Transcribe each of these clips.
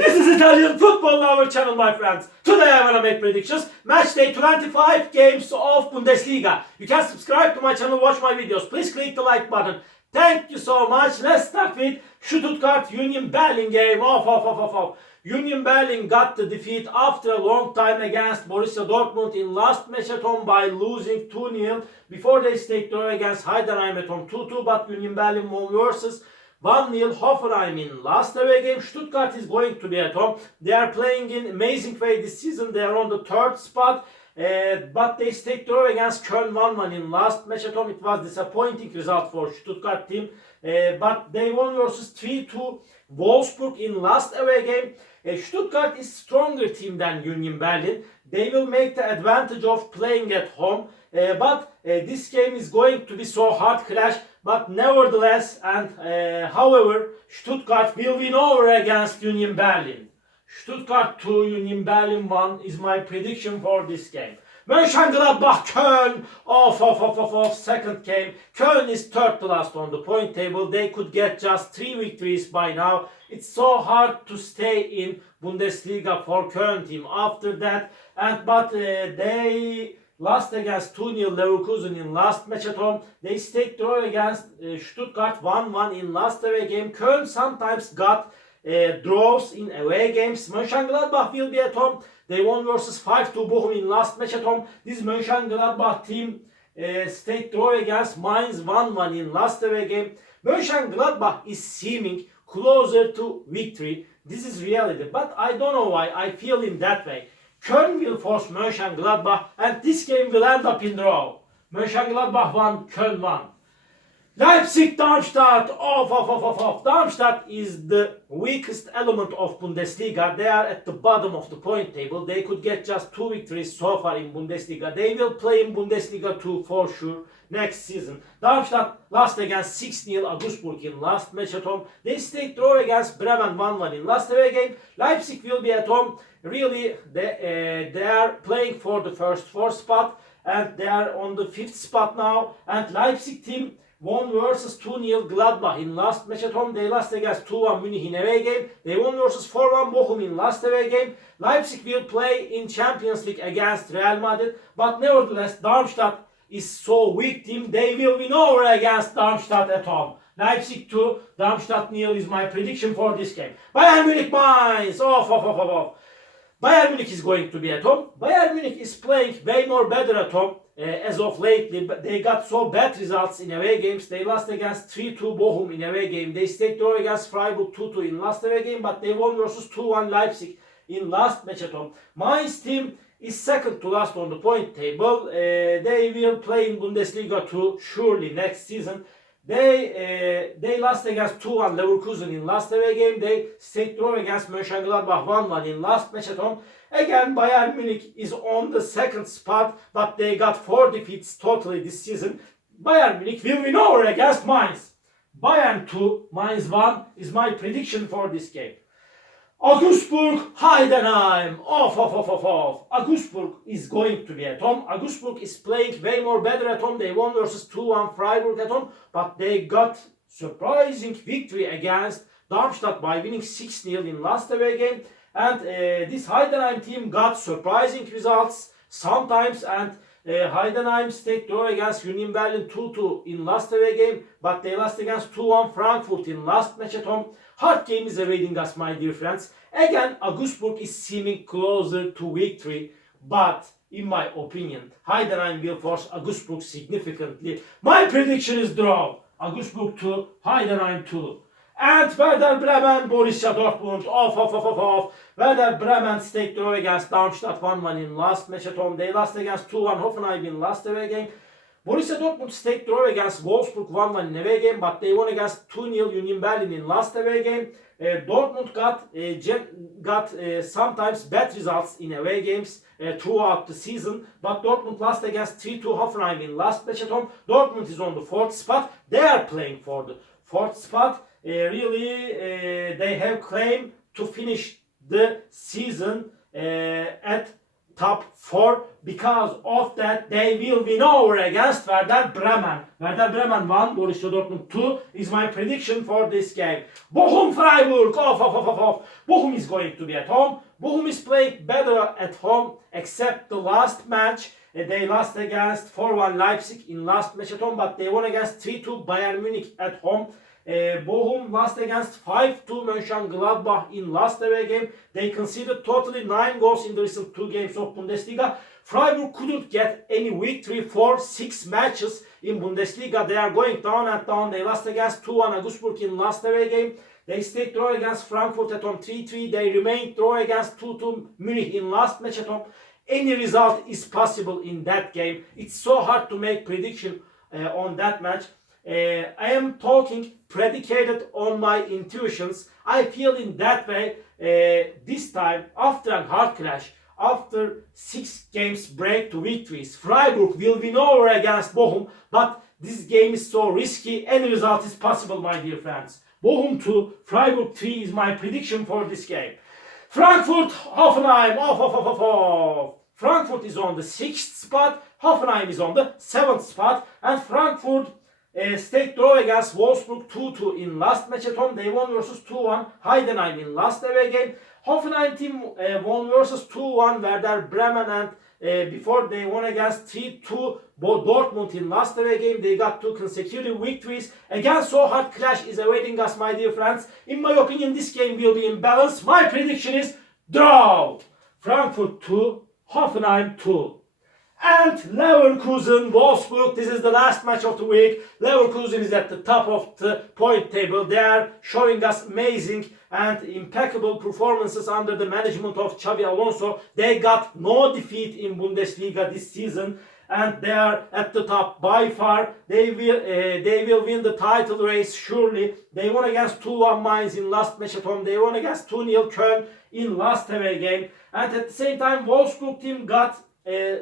This is Italian football lover channel, my friends. Today I wanna make predictions. Match day 25 games of Bundesliga. You can subscribe to my channel, watch my videos. Please click the like button. Thank you so much. Let's start with Stuttgart Union Berlin game. Union Berlin got the defeat after a long time against Borussia Dortmund in last match at home by losing 2-0. Before they stayed draw against Heidenheim at home 2-2, but Union Berlin won versus 1-0 Hoffenheim in last away game. Stuttgart is going to be at home. They are playing in amazing way this season. They are on the third spot. But they stayed draw against Köln 1-1 in last match at home. It was disappointing result for Stuttgart team. But they won versus 3-2 Wolfsburg in last away game. Stuttgart is stronger team than Union Berlin. They will make the advantage of playing at home. But this game is going to be so hard clash. But nevertheless, however, Stuttgart will win over against Union Berlin. Stuttgart 2, Union Berlin 1 is my prediction for this game. Mönchengladbach, Köln, second game. Köln is third to last on the point table. They could get just 3 victories by now. It's so hard to stay in Bundesliga for Köln team after that. But they lost against 2-0 Leverkusen in last match at home. They stayed draw against Stuttgart 1-1 in last away game. Köln sometimes got draws in away games. Mönchengladbach will be at home. They won versus 5-2 Bochum in last match at home. This Mönchengladbach team stayed draw against Mainz 1-1 in last away game. Mönchengladbach is seeming closer to victory. This is reality, but I don't know why I feel in that way. Köln will force Mönchengladbach and this game will end up in draw. Mönchengladbach 1, Köln 1. Leipzig, Darmstadt, Darmstadt is the weakest element of Bundesliga. They are at the bottom of the point table. They could get just 2 victories so far in Bundesliga. They will play in Bundesliga 2 for sure next season. Darmstadt lost against 6-0 Augsburg in last match at home. They stayed draw against Bremen 1-1 in last away game. Leipzig will be at home. Really, they are playing for the first 4 spot and they are on the 5th spot now. And Leipzig team won versus 2-0 Gladbach in last match at home. They lost against 2-1 Munich in away game. They won versus 4-1 Bochum in last away game. Leipzig will play in Champions League against Real Madrid. But nevertheless, Darmstadt is so weak team. They will win over against Darmstadt at home. Leipzig 2, Darmstadt 0 is my prediction for this game. Bayern Munich Mainz. Bayern Munich is going to be at home. Bayern Munich is playing way more better at home as of lately. But they got so bad results in away games. They lost against 3-2 Bochum in away game. They stayed draw against Freiburg 2-2 in last away game. But they won versus 2-1 Leipzig in last match at home. Mainz team is second to last on the point table. They will play in Bundesliga 2 surely next season. They lost against 2-1 Leverkusen in last away game. They stayed draw against Mönchengladbach 1-1 in last match at home. Again, Bayern Munich is on the second spot, but they got 4 defeats totally this season. Bayern Munich will win over against Mainz. Bayern 2, Mainz 1 is my prediction for this game. Augsburg, Heidenheim. Augsburg is going to be at home. Augsburg is playing way more better at home. They won versus 2-1 Freiburg at home, but they got surprising victory against Darmstadt by winning 6-0 in last away game. And this Heidenheim team got surprising results sometimes, and Heidenheim stayed draw against Union Berlin 2-2 in last away game, but they lost against 2-1 Frankfurt in last match at home. Hard game is awaiting us, my dear friends. Again, Augsburg is seeming closer to victory, but in my opinion, Heidenheim will force Augsburg significantly. My prediction is draw. Augsburg 2, Heidenheim 2. And Werder Bremen, Borussia Dortmund, Werder Bremen stayed draw against Darmstadt 1-1 in last match at home. They lost against 2-1 Hoffenheim in last away game. Borussia Dortmund stayed draw against Wolfsburg 1-1 in away game, but they won against 2-0 Union Berlin in last away game. Dortmund got sometimes bad results in away games throughout the season, but Dortmund lost against 3-2 Hoffenheim in last match at home. Dortmund is on the 4th spot. They are playing for the 4th spot. They have claim to finish the season at top 4. Because of that, they will win over against Werder Bremen. Werder Bremen 1, Borussia Dortmund 2 is my prediction for this game. Bochum Freiburg, off. Bochum is going to be at home. Bochum is playing better at home, except the last match. They lost against 4-1 Leipzig in last match at home, but they won against 3-2 Bayern Munich at home. Bochum lost against 5-2 Mönchengladbach in last away game. They conceded totally 9 goals in the recent 2 games of Bundesliga. Freiburg couldn't get any victory for 6 matches in Bundesliga. They are going down and down. They lost against 2-1 Augsburg in last away game. They stayed draw against Frankfurt at home 3-3. They remained draw against 2-2 Munich in last match at home. Any result is possible in that game. It's so hard to make prediction on that match. I am talking predicated on my intuitions. I feel in that way this time after a hard clash, after 6 games break to victories, Freiburg will win over against Bochum, but this game is so risky. Any result is possible, my dear friends. Bochum 2, Freiburg 3 is my prediction for this game. Frankfurt, Hoffenheim, off. Frankfurt is on the 6th spot, Hoffenheim is on the 7th spot, and Frankfurt stayed draw against Wolfsburg 2-2 in last match at home. They won versus 2-1 Heidenheim in last away game. Hoffenheim team won versus 2-1 Werder Bremen, and before they won against 3-2 Dortmund in last away game. They got 2 consecutive victories. Again, so hard clash is awaiting us, my dear friends. In my opinion, this game will be in balance. My prediction is draw. Frankfurt 2, Hoffenheim 2. And Leverkusen, Wolfsburg, this is the last match of the week. Leverkusen is at the top of the point table. They are showing us amazing and impeccable performances under the management of Xabi Alonso. They got no defeat in Bundesliga this season, and they are at the top by far. They will win the title race surely. They won against 2-1 Mainz in last match at home. They won against 2-0 Köln in last away game. And at the same time, Wolfsburg team got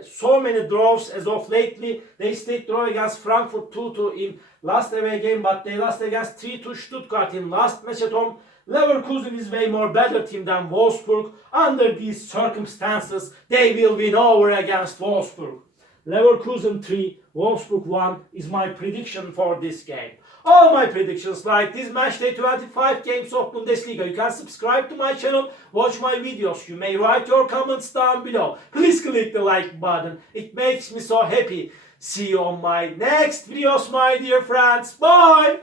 so many draws as of lately. They stayed draw against Frankfurt 2-2 in last away game, but they lost against 3-2 Stuttgart in last match at home. Leverkusen is way more better team than Wolfsburg. Under these circumstances, they will win over against Wolfsburg. Leverkusen 3, Wolfsburg 1 is my prediction for this game. All my predictions like this matchday 25 games of Bundesliga. You can subscribe to my channel, watch my videos. You may write your comments down below. Please click the like button. It makes me so happy. See you on my next videos, my dear friends. Bye!